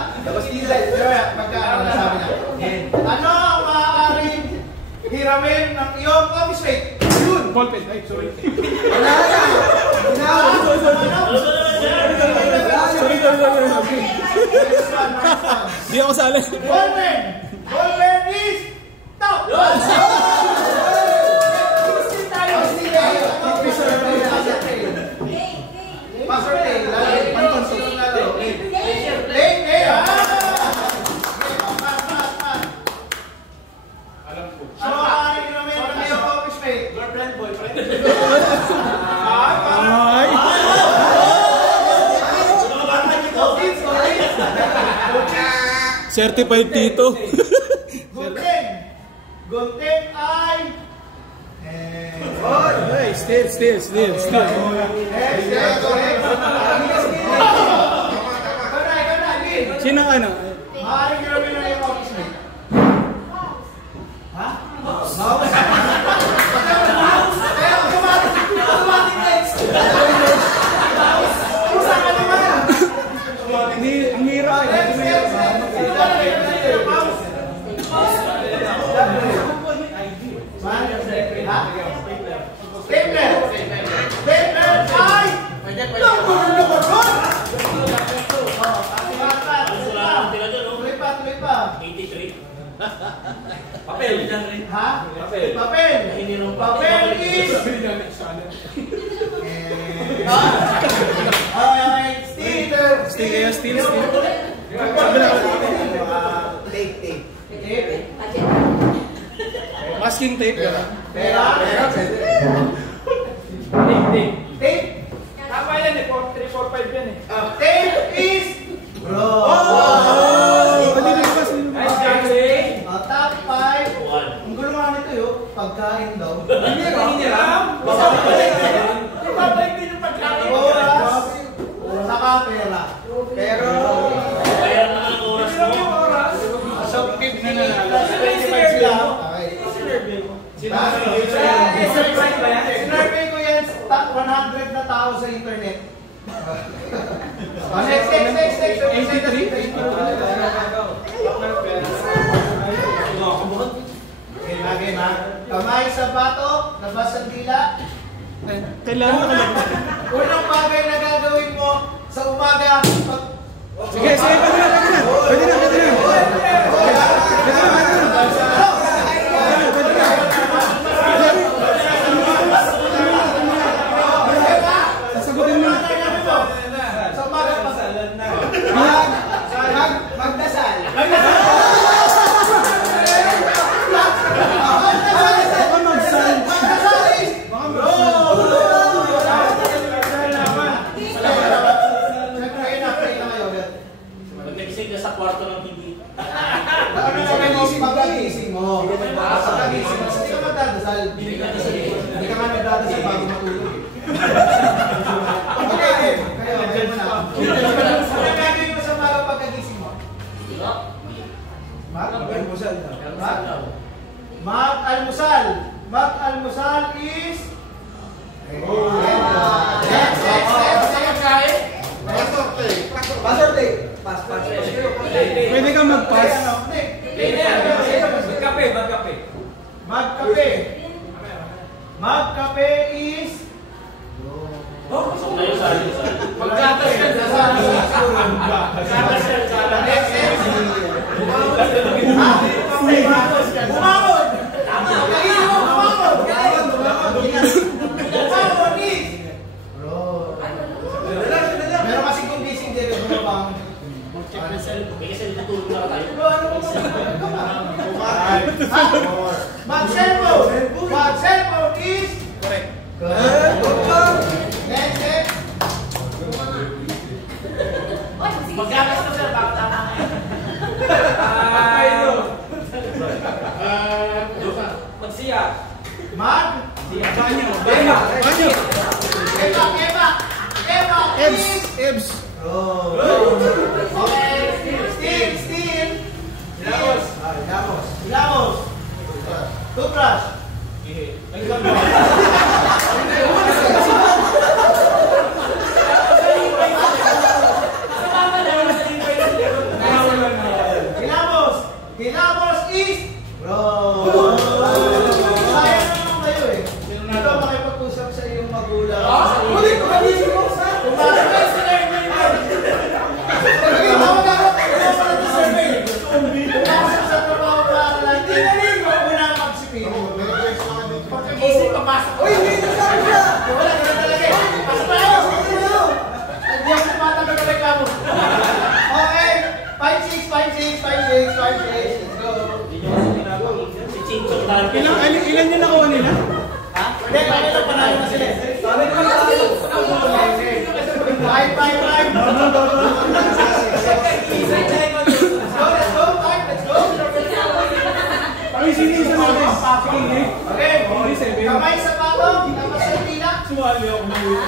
Tapos nila, magkano na sabi niya. Ano ang maaaring hiramin ng iyong office mate? Yun! Ballpen, ay, sorry. Wala na! Hindi ako sali. Ballpen! Ballpen is top! Master Tay, pantonsunod na lang. Tay, alam ko. Ano ang hiramin ng iyong office mate? Girlfriend, boyfriend? Ay! Certified Tito. Gunting ay... Hey, still. Sino ano? Maaaring gawin na yung office mate. Ha? Automatic text. Kusa ka naman. Ang hirap. Stapler ay... Tuloy pa. 83. Papel. Ha? Papel is... Steel. Tape. Masking tape. Pera. Tape. Tama yan eh, 3, 4, 5 yan eh. Tape is... Bro. Top 5. Ang gulo nga nito yun. Pagkain daw. Hindi ram. Babalik din yung pagkain. Oras. Saka pera. Pero... Kaya naman ang oras mo. So, 50 na nanalo. 25 sila. Okay. Sinurvey ko yan, 100 na tao sa internet. Next. 83? Game ha. Kamay sa bato, labas ang dila. Kailangan ko lang. Unang bagay na gagawin mo sa umaga. Sige, pwede na. Sasagutin mo. Sa umaga, magdasal. Pag-nagising ka sa kwarto ng TV. Pagkagising mo. Hindi ka magdadasal. Hindi ka nga nagdadasal bago matulog. Okay. Ano gagawin mo sa umaga pagkagising mo? Mag-almusal is... Pastor Tay. Pwede kang mag-pass. Magkape is... Pasok na yung sali. Bumamon! Meron kasing gumising din yung bumabang. Kasi natutulog na tayo. Mag-cellphone is... Correct. Next. Magkakas na sir, bakit tama na yan? Magsiya. Banyo. Ebs. Steel. Ilamos. Toothbrush. Let's go. Si Chinchong talaga. Ilan yung nakuha nila? Ha? Hindi, kami lang panalo na sila. Five. Let's go. Ay, sinisa natin. Sige, Okay. Kamay sa patong, tapos sa tila. sumali ako na yun.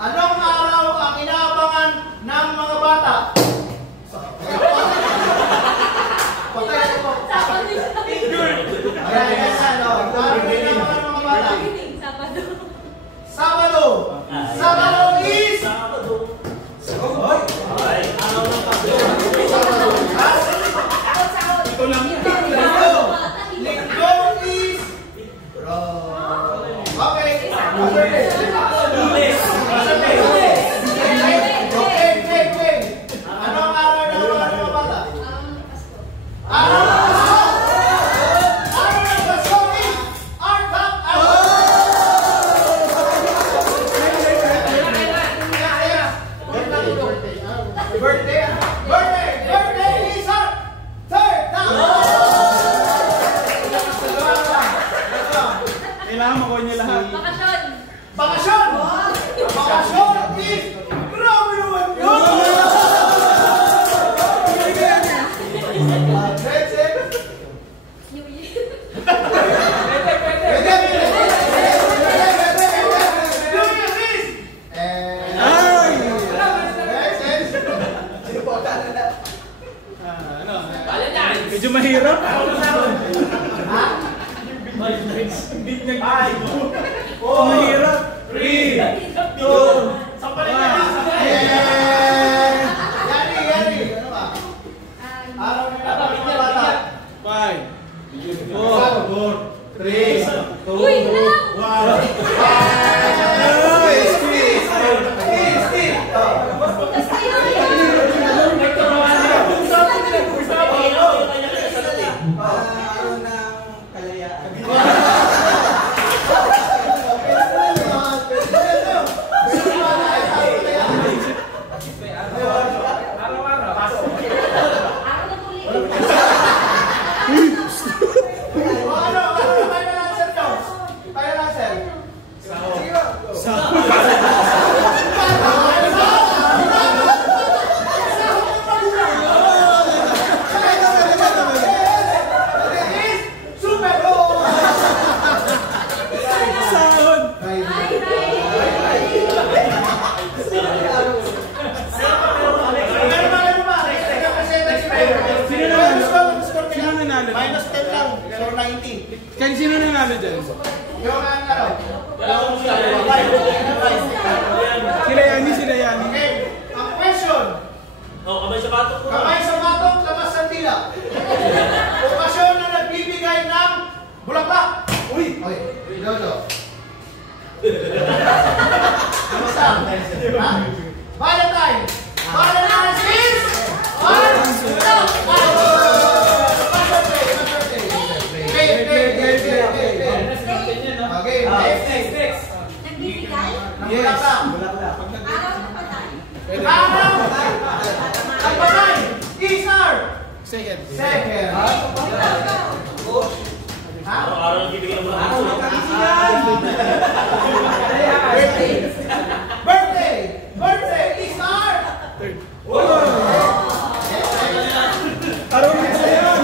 Anong araw ang inaabangan ng mga bata? Patay ako. Ayan. Araw ang inaabangan ng mga bata. Sabado. Sabado is... Ay, araw ng pagdo. Ito lang. Linggo is... Okay. Wait. Anong araw na mga bata? Araw ng Pasko! Araw ng Pasko is our top Birthday is our third top! Kailangan makuha niyo lahat. Bakasyon is... Grabe naman yun! Medyo mahirap. Mahirap. 3, 2, 1. Yari. Ano ba? Araw na mga bata. 5, 4, 3, 2, 1. Minus 10 lang. So 19. Kaya sino nanalo dyan? Yung ano? Sila Yani. Okay. Ang question. Kamay sa batok ko. Kamay sa batok, labas sa tila. Okasyon na nagbibigay ng bulaklak. Uy! Dodo. Kamusta? Ha? Valentine! Valentine is... Okay, next. Araw ang patay is our Second. Araw-araw ang bibigyan ng mga Birthday is our Third. Araw na isa yan.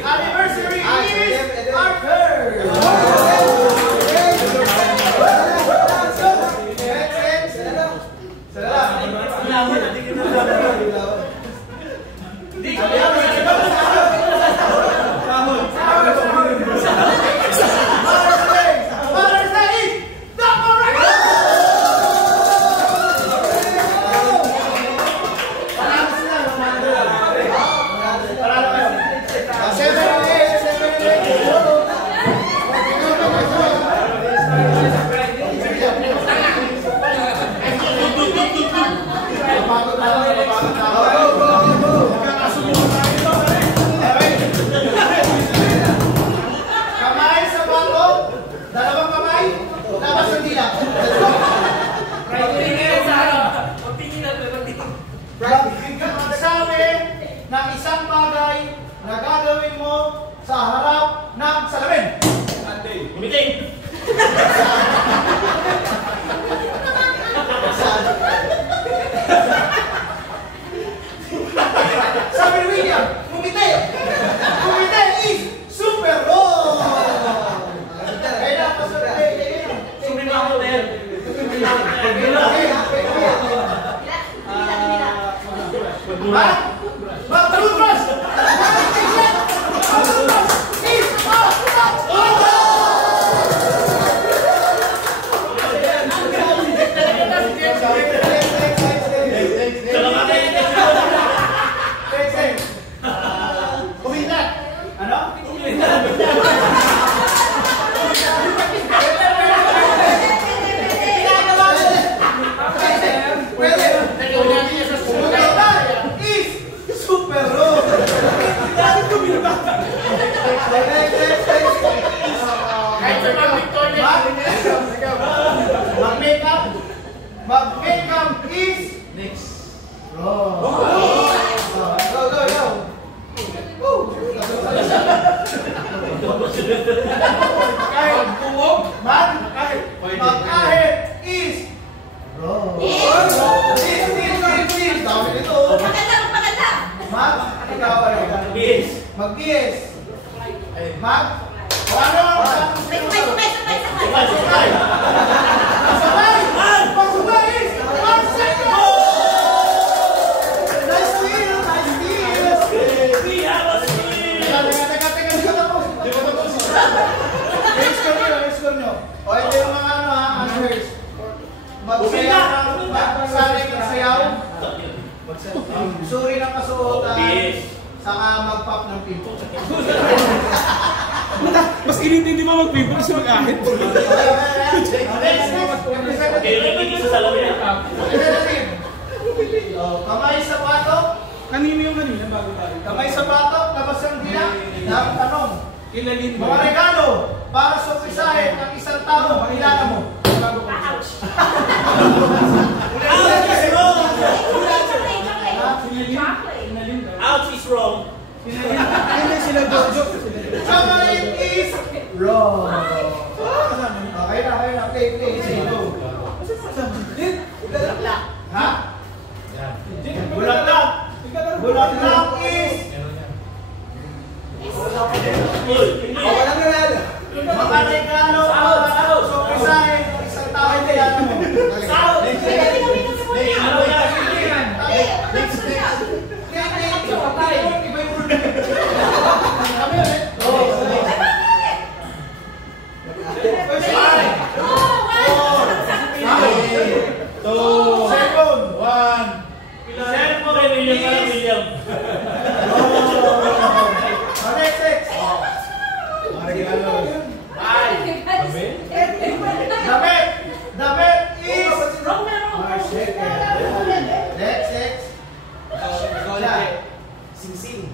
Anniversary is our third. Next. Kahit sa mga Victoria. Mag-makeup is next. Go. Mag-ahit is wrong. Dami nito. Mag-bies. Suri ng kasuotan, saka mag-pop ng pimple. Mas inintindi mo mag-pimple kasi mag-ahit. Kamay sa batok. Kanino yung kanina bago tayo? Kamay sa batok, labas ang dila. Dapat tanong. Kilalin mo. Mga regalo para sa pisahin ng isang tao, kilala mo. Ouch is wrong. Sila Jojo. Kamay is wrong. Okay na. Play. Go. Ha? Bulaklak is mga regalo para sa pisahin ng isang tao, kilala mo. William. Damit is next. Sing.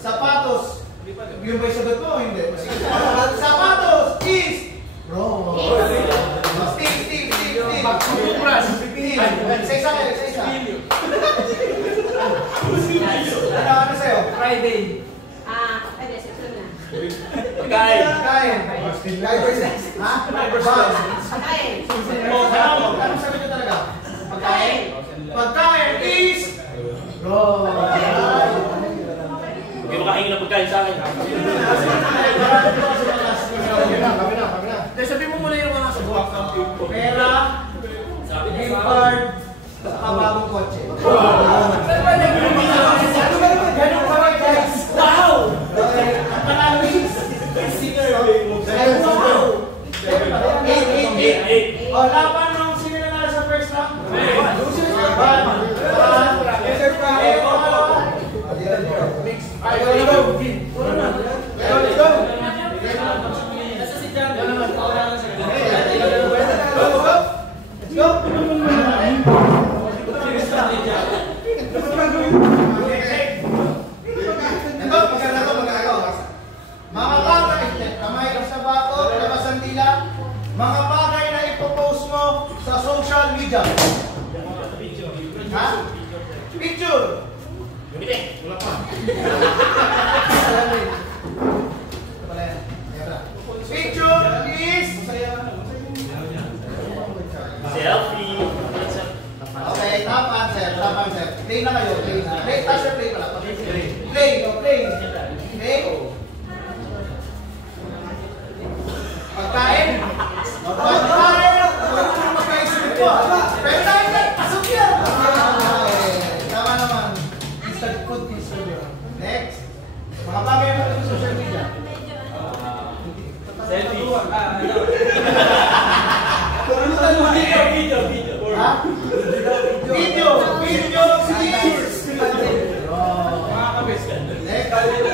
Sapatos. Yung ba'y sagot mo? Hindi. Sapatos is wrong. Stick. Isa. Ano sa'yo? Friday. Pagkain. Ha? Ano sabi nyo talaga? Pagkain is wrong. Hindi makahingi ng pagkain sa akin. Sabi mo muna yung mga subuak ng people. Pera, gift card, saka bagong kotse. Ganun pa rin, guys. Wow! Ang panalo is eight. O, laban nung sino na nala sa first round? Let's go. Mga bagay, kamay sa bato, labas ang dila. Mga bagay na ipopost mo sa social media. Ha? Picture. Wala pa. Picture is Selfie. okay, tapan sir. Play na kayo, play na. Play, touch your play pala. Play. Pagkain. Magkaisip ko. Pero tayo, pasok yan. Tama naman. Instant food is food. Next. Mga bagay mo sa social media. Selfie. Video. Ha? Video is Mga kabis ka. next.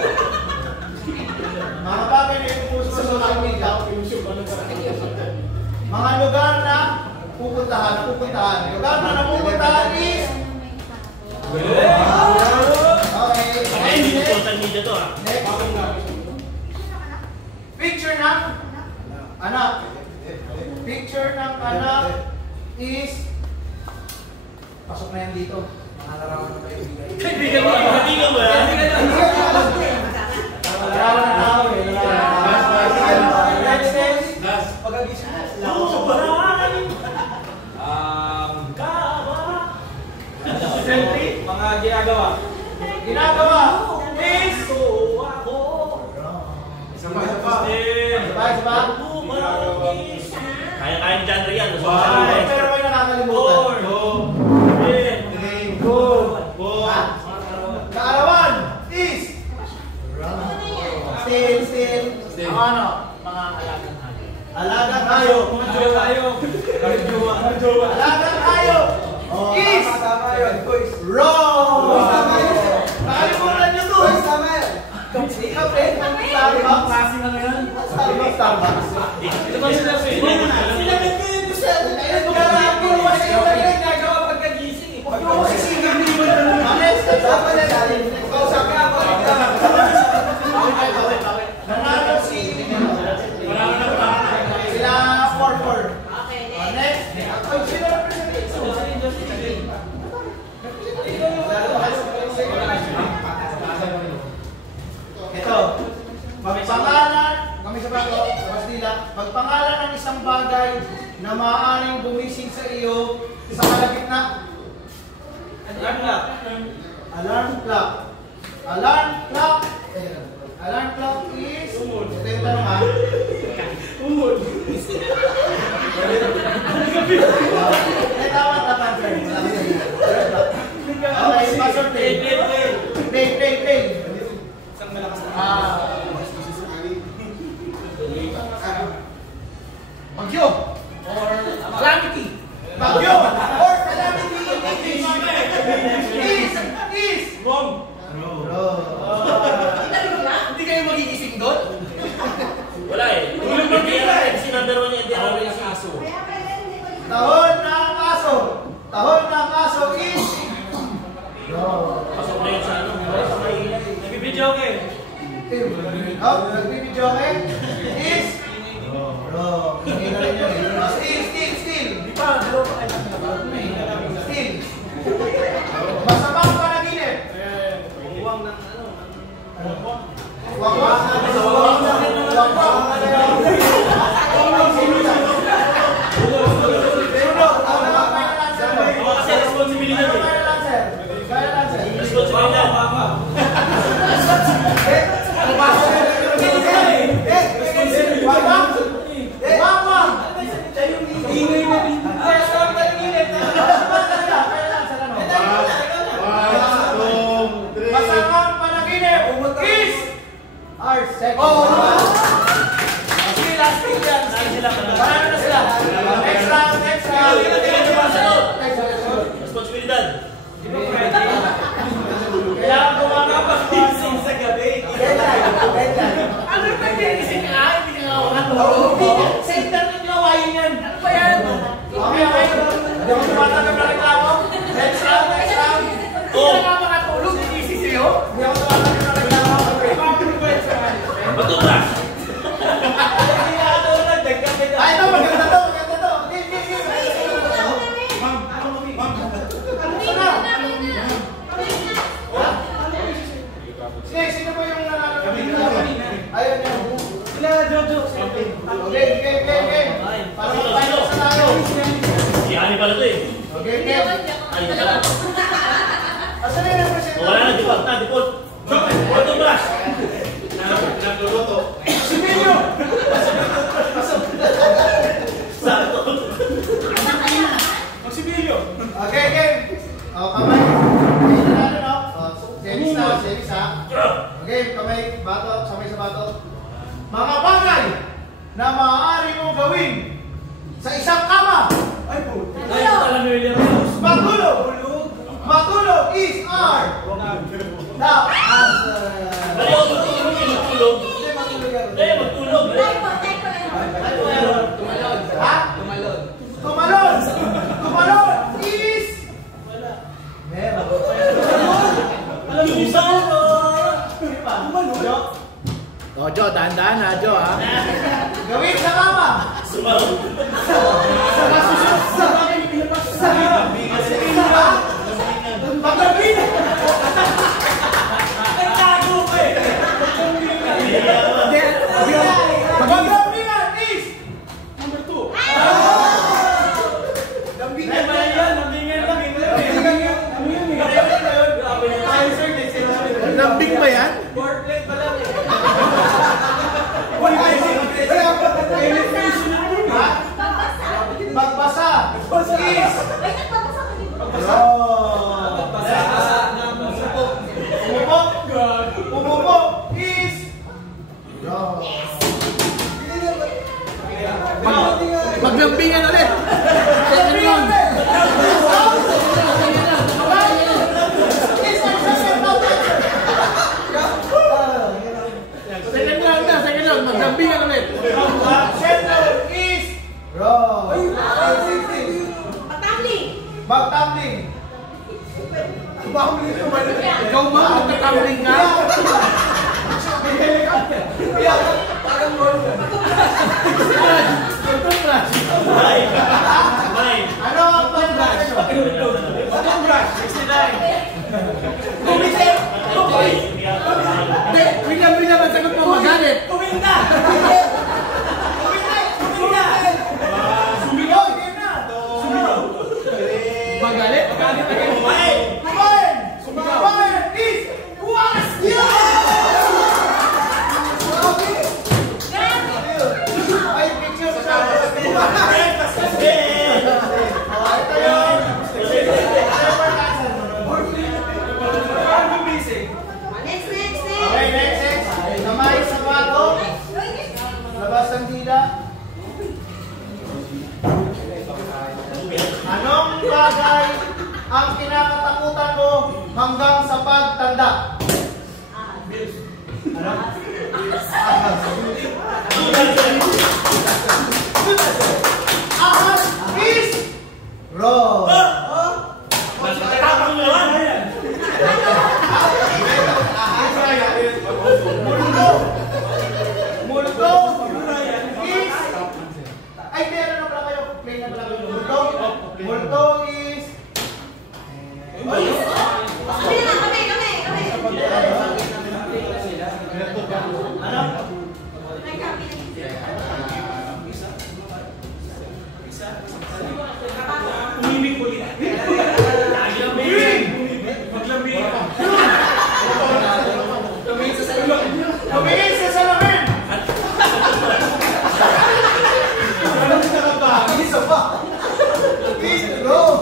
Mga bagay na ipopost mo sa social media. Mga lugar na pupuntahan. Lugar na napupuntahan is... Okay. Kaya hindi ko social media to ah. Next. Picture ng anak. Picture ng anak is... Pasok na yan dito. Mga larawan ng kaibigan. Kaibigan mo yan? Larawan ng tao eh. Selfie, mga ginagawa. Ginagawa is... Isa pa? Kaya-kaya ni John Ray yan. Pero may nakakalimutan. Kaarawan is... Still. Ano? Mga alagang hayop. Alagang hayop is... Wrong! Nakalimutan nyo to! Ikaw, friend, Starbucks. Starbucks. Ito ba sila sa inyo? Nanalo si... Sila 4-4. Next. Sino representative? Ito. Magpangalan, kami sa bato, sa Bastila, magpangalan ng isang bagay na maaaring gumising sa iyo sa kalagitnaan. Alarm clock. Alarm clock is... Ito yung tanong ha. Tama. Okay, password play. Isang malakas na. Bagyo or calamity. Bagyo or calamity in English is Bomb. Hindi kayo magigising doon? Wala eh. Si number 1 niya, hindi ako aso. tahon ng aso is Pasok na yun sa ano. Nagbibidyo ka eh. nagbibidyo is hindi na rin yun eh. Still. Di ba? Still. Masamang panaginip. Huwag ng ano. Wag. Kasi responsibilidad eh. Responsibilidad. Masamang panaginip is our second. Marami na sila. Next round. Responsibilidad. Kailangan gumama pa Sa gabi. Ano ba gigising ka? Hindi ka nga makatulog. Sa internet gawain yan. Ano ba yan? Okay. Hindi ako tumatanggap na reklamo. Next round. Hindi ka nga makatulog. Gigising sa'yo? Hindi ako tumatanggap na reklamo. Matubra. Ay, ito, maganda to. Sige, sino ba yung nanalo? Ayun yan. Sila, Jojo. Okay. Para mag-final sa tayo. Si Ani pala to eh. Okay. Ani pala. Asan na yung representative? Wala na, default. Matubra. Nagluluto. Similio! Sakto. Magsibilyo. Okay. Kamay. Ayun na natin, no? Semis na. Okay, kamay, bato, samay sa bato. Mga bagay na maaari mong gawin sa isang kama. Ay po. Ay, ito talaga William. Matulog is our the answer. Bali ako tulog. Hindi, matulog. O, Jo, dahan-dahan ha, Jo ha. Gawin sa kama. Sumaw. Pagdabing! Ay, tago ko eh. Pagdabingan is Number 2. Dambingan Ay, yan. Lambingan. Lambing ba yan? Board plate pala. Ha? Magbasa is Pumupok is Maglambingan ulit. Second round. Second round na, second round. Maglambingan ulit. Center is Magtambling. Ikaw ba? Magkakambling ka? May. May. Ano ang pag-brush? Batong brush. 69. Hindi, bigla magsagot mo magalit. Kuminda. Sumigaw, game na. Magalit? Kumain is buwas. Ay, picture sa Okay, next. Kamay sa bato. Labas ang dila. Anong bagay ang kinakatakutan mo hanggang sa pagtanda? Ano? Ahas is wrong. Tapang mo yan. Multo is ay meron na pala kayo. Plain na pala kayo. Multo is ano? Umimik ulit. Maglambing. Tumingin sa salamin. Isa pa. Is wrong.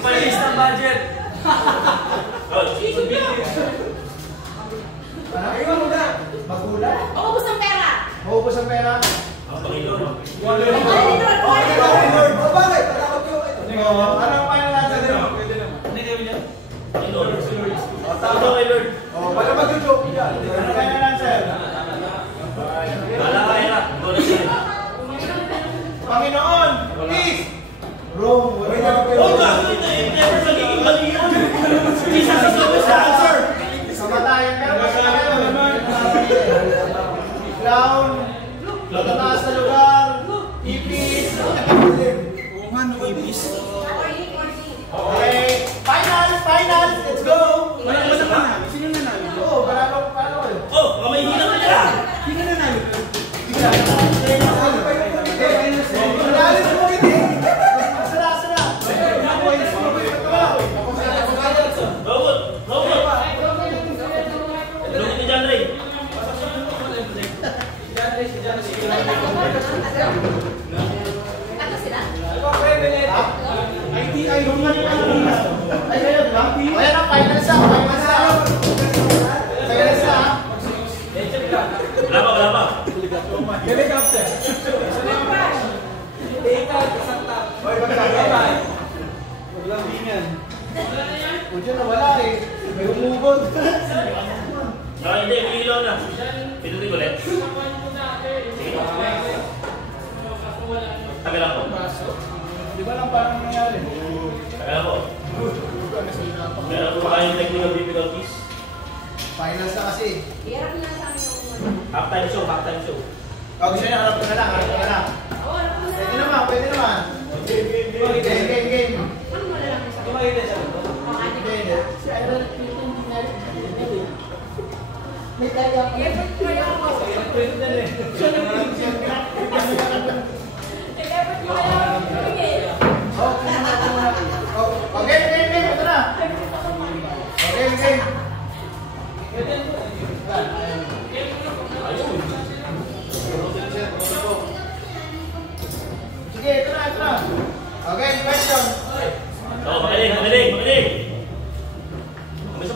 Palis ng budget. Oh, Jesus. Magulat. Maubos ang pera. Maubos ang pera. Ang Panginoon. Ano ang final answer nyo? Panginoon. Tama kay Lord. Ano ang final answer? Wala ka hirap. Ikaw na siya. Panginoon is wrong. Oh, bakit na never nagiging mali yun? Isa sa answer. Kamatayan pero clown, tataas na lugar, ipis, okay, final, let's go! Oo, panalo kayo. Oh, kamay hina ka nila. Robot. Lugit ni John Ray. Ay, kayo, di ba? Ayan ang final sa. Wala pa. Helicopter. Maglambingan. O dyan na wala eh. May umugod. Hindi, may ilaw na. Pinutin ko ulit. Sige. Iba lang parang nangyari. Kaya po. Meron po kayong technical difficulties. Finals na kasi. Iharap na sa amin yung Halftime show, halftime show. Pag gusto niya, harap ka na lang, harap ka na lang. Oo, harap mo na Pwede lang. naman, pwede naman. Game. Ano mo na lang sa Tumakita siya. Hindi, hindi. I-effort mo lang ako. Pwede na rin. I-effort mo lang ako. Sige. Game. Ito na. Game. Sige, ito na. Okay, question. So, magaling. Kami sa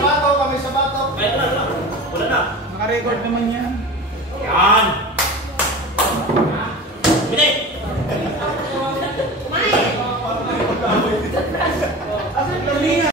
bato. Kami sa bato. Kaya ito na. Wala na. Naka-record naman yan. Yan! Binig! Kumain. Asan yung linga?